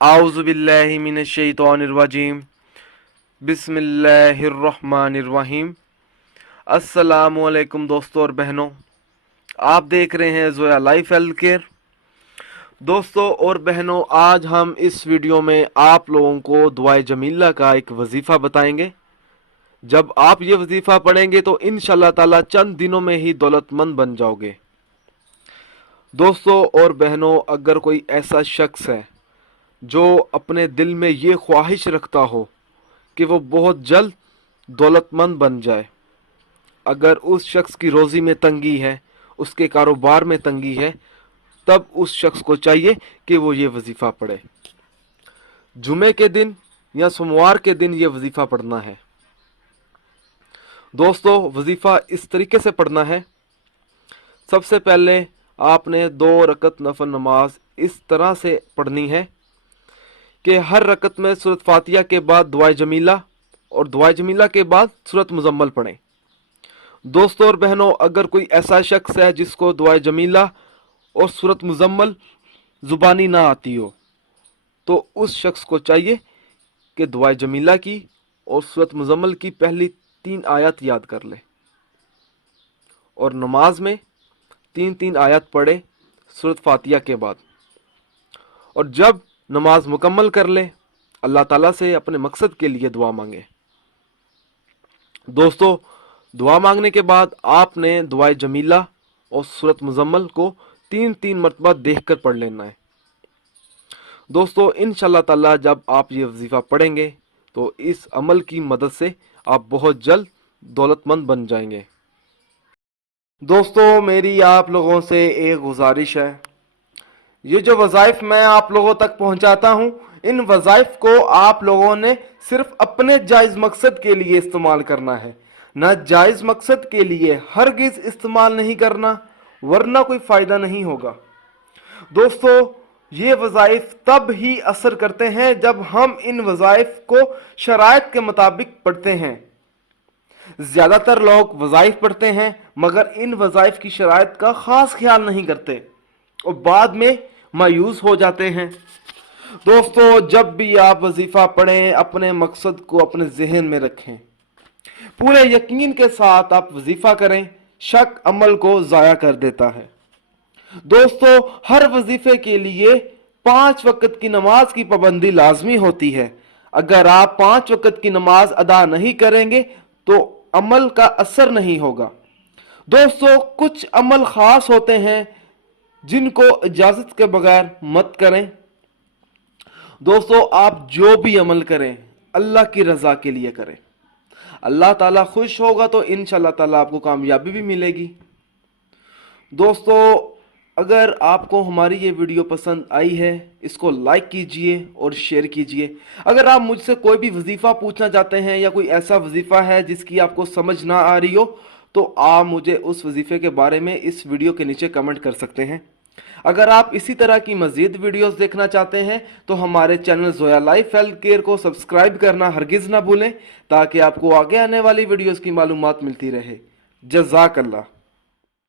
आऊज़ु बिल्लाहि मिनश शैतानिर रजीम। बिस्मिल्लाहिर्रहमानिर्रहीम। अस्सलामु अलैकुम दोस्तों और बहनों, आप देख रहे हैं ज़ोया लाइफ हेल्थ केयर। दोस्तों और बहनों, आज हम इस वीडियो में आप लोगों को दुआए जमीला का एक वजीफ़ा बताएंगे। जब आप ये वजीफ़ा पढ़ेंगे तो इंशाल्लाह ताला चंद दिनों में ही दौलतमंद बन जाओगे। दोस्तों और बहनों, अगर कोई ऐसा शख्स है जो अपने दिल में ये ख्वाहिश रखता हो कि वो बहुत जल्द दौलतमंद बन जाए, अगर उस शख्स की रोज़ी में तंगी है, उसके कारोबार में तंगी है, तब उस शख्स को चाहिए कि वो ये वजीफ़ा पढ़े। जुमे के दिन या सोमवार के दिन ये वजीफ़ा पढ़ना है। दोस्तों, वजीफ़ा इस तरीके से पढ़ना है। सबसे पहले आपने 2 रकत नफल नमाज इस तरह से पढ़नी है कि हर रकत में सूरत फातिहा के बाद दुआए जमीला और दुआए जमीला के बाद सूरत मुजम्मल पढ़ें। दोस्तों और बहनों, अगर कोई ऐसा शख्स है जिसको दुआए जमीला और सूरत मुजम्मल ज़ुबानी ना आती हो, तो उस शख्स को चाहिए कि दुआए जमीला की और सूरत मुजम्मल की पहली 3 आयत याद कर ले और नमाज में 3 आयत पढ़े सूरत फातिहा के बाद। और जब नमाज मुकम्मल कर ले, अल्लाह ताला से अपने मकसद के लिए दुआ मांगे। दोस्तों, दुआ मांगने के बाद आपने दुआए जमीला और सूरत मुजम्मल को 3 मरतबा देखकर पढ़ लेना है। दोस्तों, इंशाल्लाह ताला जब आप ये वजीफ़ा पढ़ेंगे तो इस अमल की मदद से आप बहुत जल्द दौलतमंद बन जाएंगे। दोस्तों, मेरी आप लोगों से एक गुजारिश है, ये जो वज़ाइफ मैं आप लोगों तक पहुंचाता हूं, इन वज़ाइफ को आप लोगों ने सिर्फ अपने जायज़ मकसद के लिए इस्तेमाल करना है, ना जायज़ मकसद के लिए हरगिज़ इस्तेमाल नहीं करना, वरना कोई फ़ायदा नहीं होगा। दोस्तों, ये वज़ाइफ तब ही असर करते हैं जब हम इन वज़ाइफ को शराइत के मुताबिक पढ़ते हैं। ज़्यादातर लोग वज़ाइफ पढ़ते हैं मगर इन वज़ाइफ की शराइत का ख़ास ख्याल नहीं करते और बाद में मायूस हो जाते हैं। दोस्तों, जब भी आप वजीफा पढ़ें, अपने मकसद को अपने जहन में रखें, पूरे यकीन के साथ आप वजीफा करें। शक अमल को ज़ाया कर देता है। दोस्तों, हर वजीफे के लिए 5 वक्त की नमाज की पाबंदी लाजमी होती है। अगर आप 5 वक्त की नमाज अदा नहीं करेंगे तो अमल का असर नहीं होगा। दोस्तों, कुछ अमल खास होते हैं जिनको इजाजत के बगैर मत करें। दोस्तों, आप जो भी अमल करें अल्लाह की रजा के लिए करें। अल्लाह ताला खुश होगा तो इंशाल्लाह ताला आपको कामयाबी भी मिलेगी। दोस्तों, अगर आपको हमारी ये वीडियो पसंद आई है, इसको लाइक कीजिए और शेयर कीजिए। अगर आप मुझसे कोई भी वजीफ़ा पूछना चाहते हैं या कोई ऐसा वजीफ़ा है जिसकी आपको समझ ना आ रही हो, तो आप मुझे उस वजीफ़े के बारे में इस वीडियो के नीचे कमेंट कर सकते हैं। अगर आप इसी तरह की मज़ीद वीडियोस देखना चाहते हैं तो हमारे channel Zoya life health care को सब्सक्राइब करना हरगिज़ ना भूलें, ताकि आपको आगे आने वाली वीडियोस की मालूमात मिलती रहे। जज़ाकल्लाह।